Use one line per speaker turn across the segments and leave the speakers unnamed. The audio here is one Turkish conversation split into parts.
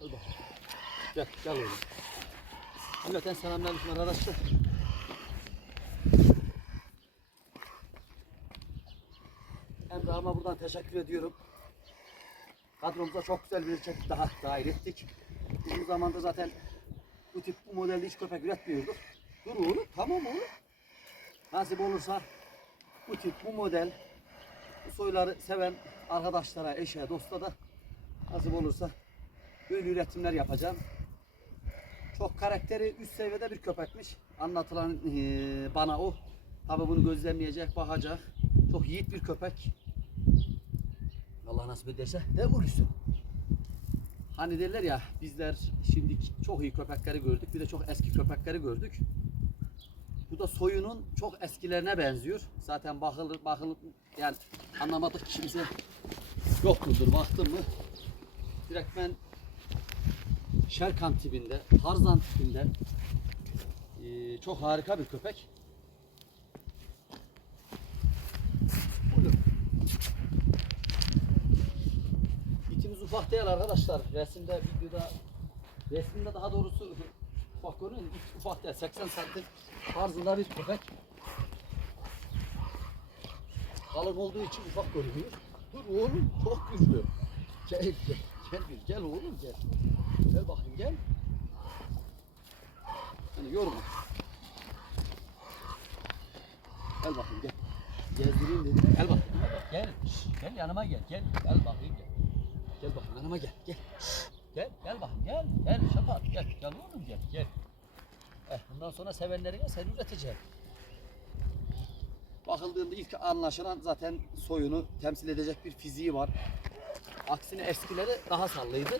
Bak. Gel, gel oğlum. Cümleten selamünaleyküm arkadaşlar. Emrah'ıma buradan teşekkür ediyorum. Kadromuza çok güzel bir çek daha dahil ettik. Uzun zamandır zaten bu tip bu modelde hiç köpek üretmiyorduk. Dur oğlum, tamam oğlum. Nasip olursa bu tip bu model bu soyları seven arkadaşlara, eşe, dosta da nasip olursa böyle üretimler yapacağım. Çok karakteri üst seviyede bir köpekmiş. Anlatılan eee, bana o. Tabi bunu gözlemleyecek, bakacak. Çok yiğit bir köpek. Allah nasip ederse de vurursun. Hani derler ya bizler şimdi çok iyi köpekleri gördük. Bir de çok eski köpekleri gördük. Bu da soyunun çok eskilerine benziyor. Zaten bakılır bakılır yani anlamadık kimse yok mudur baktın mı? Direkt ben Şerkan tipinde, Tarzan tipinde eee, çok harika bir köpek. İtimiz ufak değil arkadaşlar. Resimde, videoda, resimde daha doğrusu ufak görünüyor. İt ufak değil. 80 santim tarzında bir köpek. Kalın olduğu için ufak görünüyor. Dur oğlum çok güçlü. Gel gel. Gel gel oğlum gel. Gel bakayım gel. Hani yorma. Gel bakayım gel. Gezdireyim dedim. Gel bakayım. Gel. Şş, gel yanıma gel. Gel. Gel bakayım gel. Gel bakayım yanıma gel. Gel. Gel. Gel bakayım gel. Gel şapar. Gel. Gel oğlum gel. Gel. Eh, bundan sonra sevenlerine sen üreteceğim. Bakıldığında ilk anlaşılan zaten soyunu temsil edecek bir fiziği var. Aksine eskileri daha sallıydı.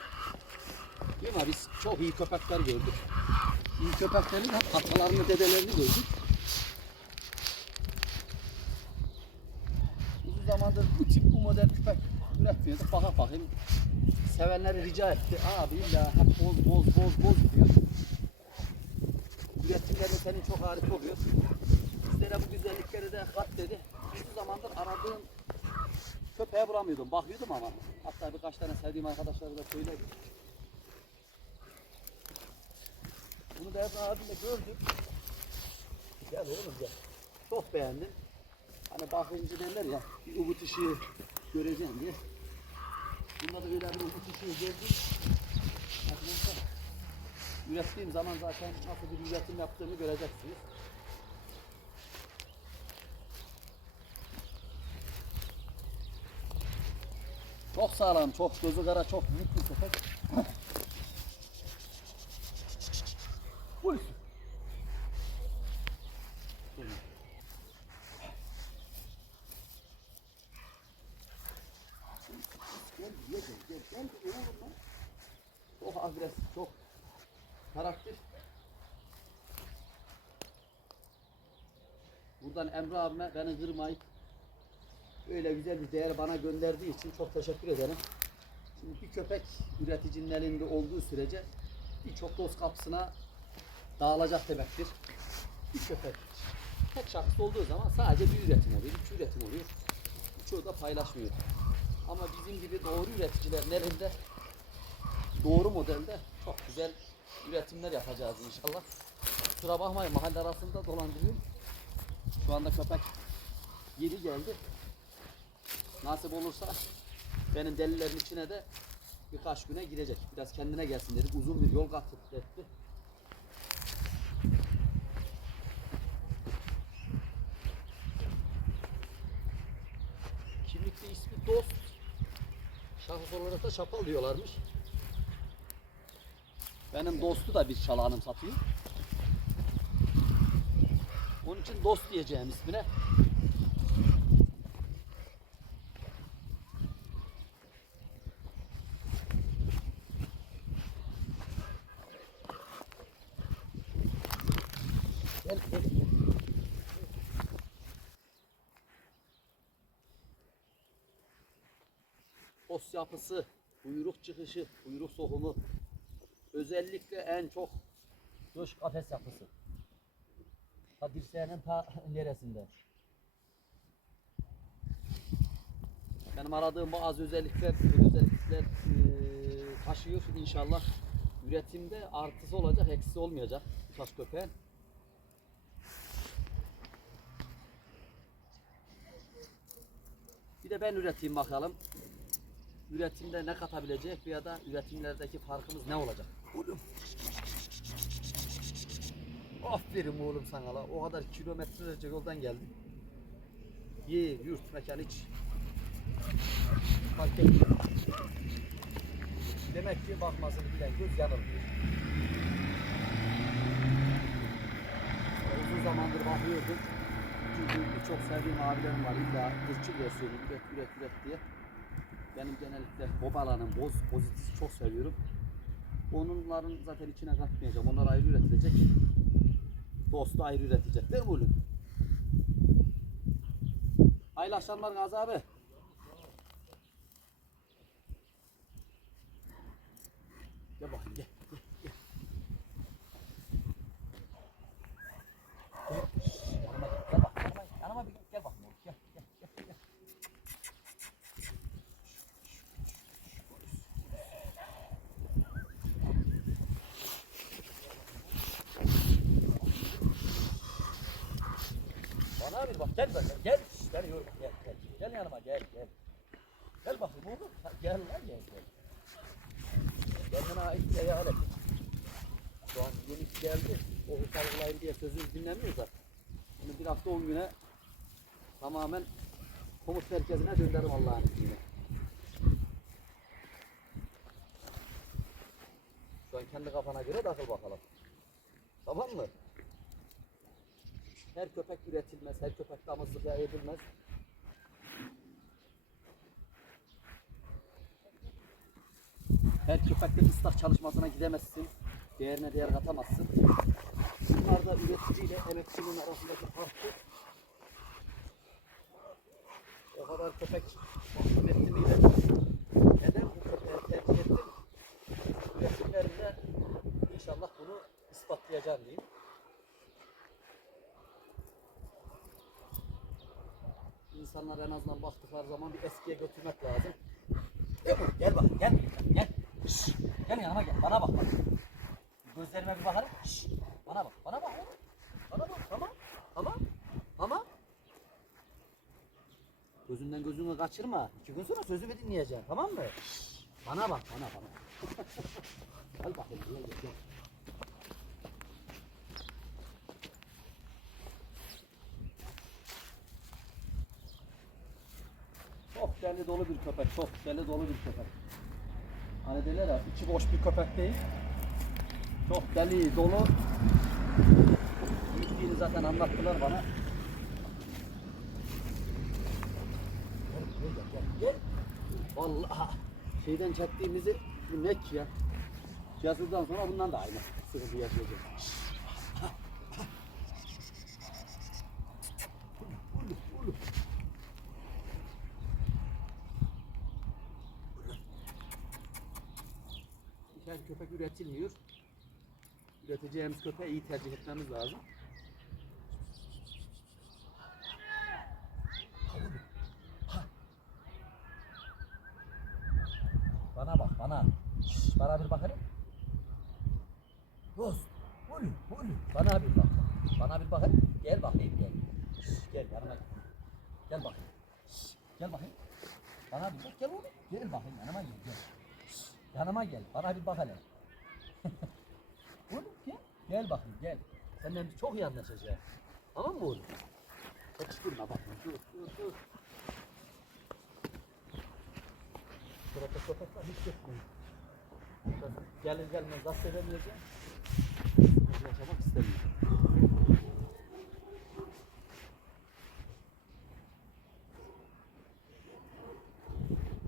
Değil mi? Biz çok iyi köpekler gördük. İyi köpeklerin hep atalarını, dedelerini gördük. Uzun zamandır bu tip bu model köpek üretmiyorduk. Baka bakayım. Sevenleri rica etti. Abi illa hep boz boz boz boz diyor. Üretimleri senin çok harika oluyor. Bizlere bu güzellikleri de kat dedi. Uzun zamandır aradığım köpeği bulamıyordum. Bakıyordum ama. Hatta birkaç tane sevdiğim arkadaşlara da söyledim. Bunu da Ebru abimle gördüm. Gel oğlum gel. Çok beğendim. Hani bakınca derler ya bir umut ışığı göreceğim diye. Bunda da öyle bir umut ışığı gördüm. Arkadaşlar ürettiğim zaman zaten nasıl bir üretim yaptığımı göreceksiniz. Çok sağlam, çok gözü kara, çok büyük bir köpek. Oğlum lan. Çok agresif, çok karakter. Buradan Emre abime beni kırmayıp öyle güzel bir değer bana gönderdiği için çok teşekkür ederim. Şimdi bir köpek üreticinin elinde olduğu sürece birçok dost kapısına dağılacak demektir. Bir köpek tek şahıs olduğu zaman sadece bir üretim oluyor, iki üretim oluyor. Birçoğu da paylaşmıyor. Ama bizim gibi doğru üreticilerin elinde doğru modelde çok güzel üretimler yapacağız inşallah. Kusura bakmayın mahalle arasında dolandırıyorum. Şu anda köpek yeni geldi. Nasip olursa benim delilerin içine de birkaç güne girecek. Biraz kendine gelsin dedik. Uzun bir yol kat etti. Şahıs olarak da Şapal diyorlarmış. Benim dostu da bir çalağınım satıyor. Onun için dost diyeceğim ismine. Gel, gel. Os yapısı, kuyruk çıkışı, kuyruk sokumu özellikle en çok döş kafes yapısı. Ta dirseğinin ta neresinde? Benim aradığım bazı özellikler, özellikler eee taşıyor. İnşallah üretimde artısı olacak, eksisi olmayacak taş köpeğin. Bir de ben üreteyim bakalım. Üretimde ne katabilecek ya da üretimlerdeki farkımız ne olacak? Oğlum. Aferin oğlum sana la. O kadar kilometrelerce yoldan geldin. Ye, yurt, mekan hiç. Fark etmiyor. Demek ki bakmasını bilen göz yanılmıyor. Uzun zamandır bakıyordum. Çünkü çok sevdiğim abilerim var. İlla hırçı versiyonu üret üret üret diye. Benim genellikle Bobala'nın boz pozitifi çok seviyorum. Onların zaten içine katmayacağım. Onlar ayrı üretilecek. Dostu ayrı üretecek. Değil mi oğlum? Hayırlı akşamlar Gazi abi. Gel bakayım gel. Gel, şş, Yanıma gel. Gel bak. Yanıma, yanıma bir gel bakayım oğlum. Gel gel gel. gel. Bana bir bak gel böyle gel. Şş, Gel yürü gel gel. Gel yanıma gel gel. Gel bakayım oğlum. Gel lan gel gel. Kendine ait bir eyalet. Şu an yeni geldi. O salgılayın diye sözünü dinlemiyor da. Şimdi bir hafta on güne tamamen komut merkezine döndürüm Allah'ın izniyle. Şu an kendi kafana göre takıl bakalım. Tamam mı? Her köpek üretilmez, her köpek damızlığa edilmez. Her köpekte ıslah çalışmasına gidemezsin. Değerine değer katamazsın. Bunlar da üreticiyle emekçinin arasındaki farkı. O kadar köpek mahkum ettim ile neden bu köpeği tercih ettim? Üretimlerinde inşallah bunu ispatlayacağım diyeyim. İnsanlar en azından baktıkları zaman bir eskiye götürmek lazım. Gel, buraya, gel bak, gel, gel. Şşş, gel yanıma gel, bana bak bak. Gözlerime bir bakalım. Şşş, bana bak, bana bak. Bana bak, tamam, tamam, tamam. Gözünden gözünü kaçırma. İki gün sonra sözümü dinleyeceksin, tamam mı? Şşş, bana bak, bana, bana. gel bakayım, gel, gel, deli dolu bir köpek, çok deli dolu bir köpek. Hani derler ya, içi boş bir köpek değil. Çok deli, dolu. Büyüklüğünü zaten anlattılar bana. Gel. Vallahi şeyden çektiğimizi ki ya? Cesur'dan sonra bundan da aynı sıkıntı yaşayacağız. Ulu, ulu. Her köpek üretilmiyor. Üreteceğimiz köpeği iyi tercih etmemiz lazım. Bana bak bana. Şş, bana bir bakalım. Dost. Oğlum oğlum. Bana bir bak. Bana bir bakalım. Gel bakayım gel. Şş, gel yanıma gel. Gel bakayım. Şş, gel bakayım. Bana bir bak gel oğlum. Gel bakayım yanıma gel gel. Şş, yanıma gel. Bana bir bak hele. Gel. Bakayım gel. Biz çok iyi anlaşacağız. Tamam mı oğlum? Kaçtırma bak. Dur dur dur. Burada sokakta hiç yokmuyor. Gelir gelmez zapt edemeyeceğim. Yaşamak istemiyorum.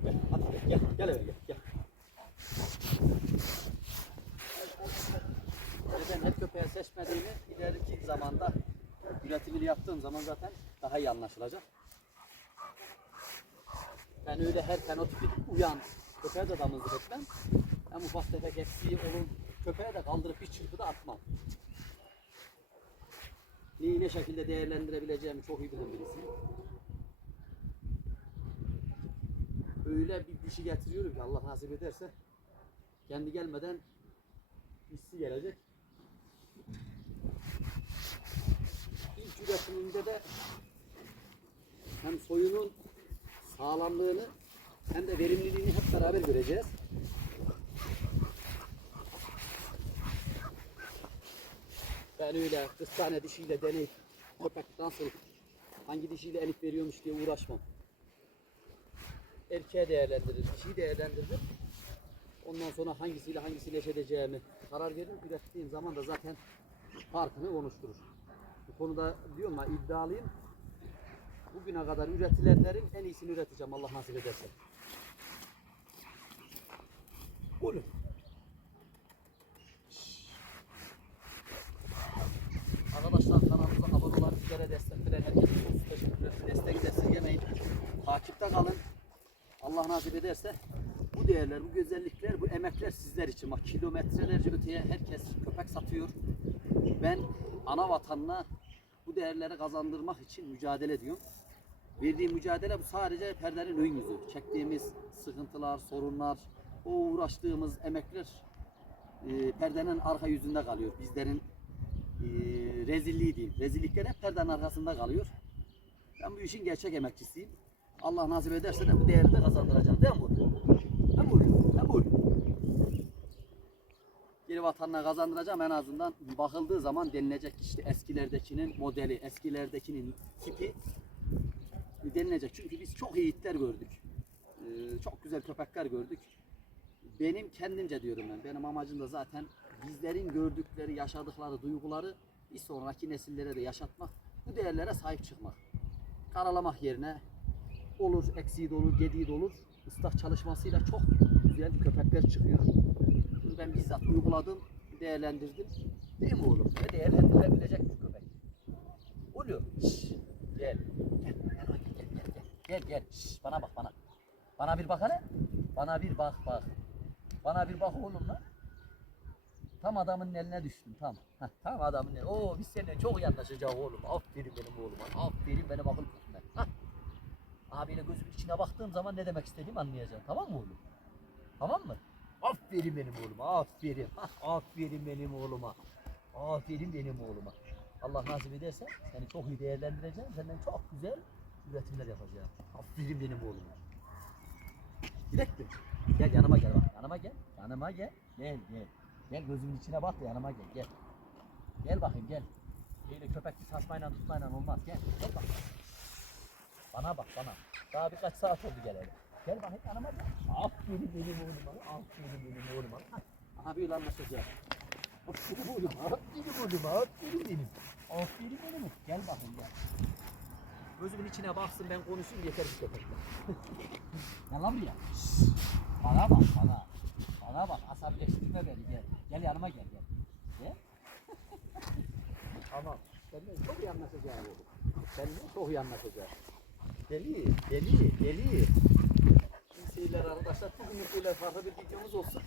Gel, hadi gel, gel, gel eve gel, gel. Neden hep köpeğe seçmediğini zamanda üretimini yaptığım zaman zaten daha iyi anlaşılacak. Ben öyle her fenotipik uyan köpeğe de damızlık etmem. Hem ufak tefek eksiği olur köpeğe de kaldırıp bir çırpıda atmam. Neyi ne şekilde değerlendirebileceğimi çok iyi bilen birisiyim. Öyle bir dişi getiriyorum ki Allah nasip ederse Kendi gelmeden hissi gelecek. Üretiminde de hem soyunun sağlamlığını hem de verimliliğini hep beraber göreceğiz. Ben öyle 40 tane dişiyle deneyip köpek nasıl hangi dişiyle elif veriyormuş diye uğraşmam. Erkeğe değerlendirir, dişiyi değerlendirir. Ondan sonra hangisiyle hangisiyle eş edeceğimi karar veririm. Ürettiğim zaman da zaten farkını oluşturur. Bu konuda diyorum ya iddialıyım. Bugüne kadar üretilenlerin en iyisini üreteceğim Allah nasip ederse. Oğlum. Arkadaşlar kanalımıza abone olan bizlere destek veren herkese sonsuz teşekkür ederim. Destek esirgemeyin. Takipte kalın. Allah nasip ederse bu değerler, bu güzellikler, bu emekler sizler için. Bak kilometrelerce öteye herkes köpek satıyor. Ben ana vatanına bu değerleri kazandırmak için mücadele ediyorum. Verdiğim mücadele bu sadece perdenin ön yüzü. Çektiğimiz sıkıntılar, sorunlar, o uğraştığımız emekler e, perdenin arka yüzünde kalıyor. Bizlerin e, rezilliği diyeyim. Rezillikler hep perdenin arkasında kalıyor. Ben bu işin gerçek emekçisiyim. Allah nasip ederse de bu değeri de kazandıracağım. Değil mi bu? Hem bu, hem bu. Geri vatanına kazandıracağım en azından bakıldığı zaman denilecek işte eskilerdekinin modeli, eskilerdekinin tipi denilecek. Çünkü biz çok yiğitler gördük. Ee, çok güzel köpekler gördük. Benim kendimce diyorum ben. Benim amacım da zaten bizlerin gördükleri, yaşadıkları duyguları bir sonraki nesillere de yaşatmak. Bu değerlere sahip çıkmak. Karalamak yerine olur, eksiği de olur, gediği de olur. Islah çalışmasıyla çok güzel köpekler çıkıyor. Ben bizzat uyguladım, değerlendirdim. Değil mi oğlum? Ve değerlendirilebilecek bir köpek. Oluyor. Gel. Gel, gel, gel, gel, gel, gel. Gel. Şşş, bana bak bana. Bana bir bak hele. Bana bir bak bak. Bana bir bak oğlum lan. Tam adamın eline düştün tam. Heh, tam adamın eline. Oo biz seninle çok iyi anlaşacağız oğlum. Aferin benim oğluma. Aferin benim akıl kutuna. Hah. Abiyle gözümün içine baktığım zaman ne demek istediğimi anlayacaksın. Tamam mı oğlum? Tamam mı? Aferin benim oğluma. Aferin. Aferin benim oğluma. Aferin benim oğluma. Allah nasip ederse seni çok iyi değerlendireceğim. Senden çok güzel üretimler yapacağım. Aferin benim oğluma. Gidek mi? Gel yanıma gel bak. Yanıma gel. Yanıma gel. Gel gel. Gel gözümün içine bak da yanıma gel. Gel. Gel bakayım gel. Öyle köpekli tasmayla tutmayla olmaz. Gel. Gel bak. Bana bak bana. Daha birkaç saat oldu gelelim. Gel bakayım yanıma gel. Aferin benim oğluma. Aferin benim oğluma. Aha böyle anlaşacağız. Aferin oğlum. Aferin oğlum. Aferin benim. Aferin benim. Gel bakayım gel. Gözümün içine baksın ben konuşayım yeter bir köpekle. Gel lan buraya. Bana bak bana. Bana bak asabileştirme beni gel. Gel yanıma gel gel. Gel. tamam. Seninle çok iyi anlaşacağız oğlum. Seninle çok iyi anlaşacağız. Deli, deli, deli. Arkadaşlar bugünlük böyle farklı bir videomuz olsun.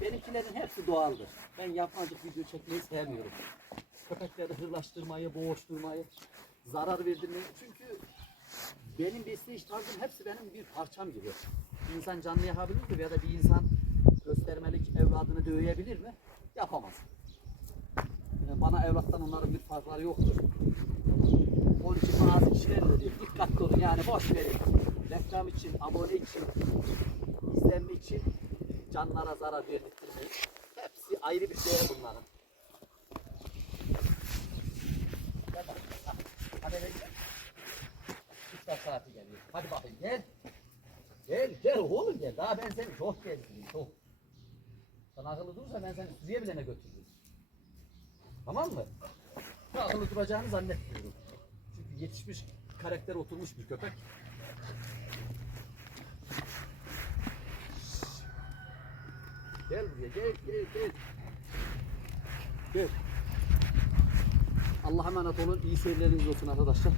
Benimkilerin hepsi doğaldır. Ben yapmacık video çekmeyi sevmiyorum. Köpekleri hırlaştırmayı, boğuşturmayı, zarar verdirmeyi. Çünkü benim besleyiş tarzım hepsi benim bir parçam gibi. Bir insan canlı yapabilir mi ya da bir insan göstermelik evladını dövebilir mi? Yapamaz. Yani Bana evlattan onların bir farkları yoktur. Onun için bazı kişiler dikkatli olun yani boş verin. Reklam için, abone için, izlenme için canlara zarar verdirtmeyin. Hepsi ayrı bir değer bunların. İftar saati geliyor. Hadi bakayım gel. Gel gel oğlum gel. Daha ben seni çok gezdireyim çok. Sen akıllı durursa ben seni Suriye bilene götürürüm. Tamam mı? Bu akıllı duracağını zannetmiyorum. Çünkü yetişmiş karakter oturmuş bir köpek. Gel buraya gel gel gel. Gel. Allah'a emanet olun. İyi seyirleriniz olsun arkadaşlar.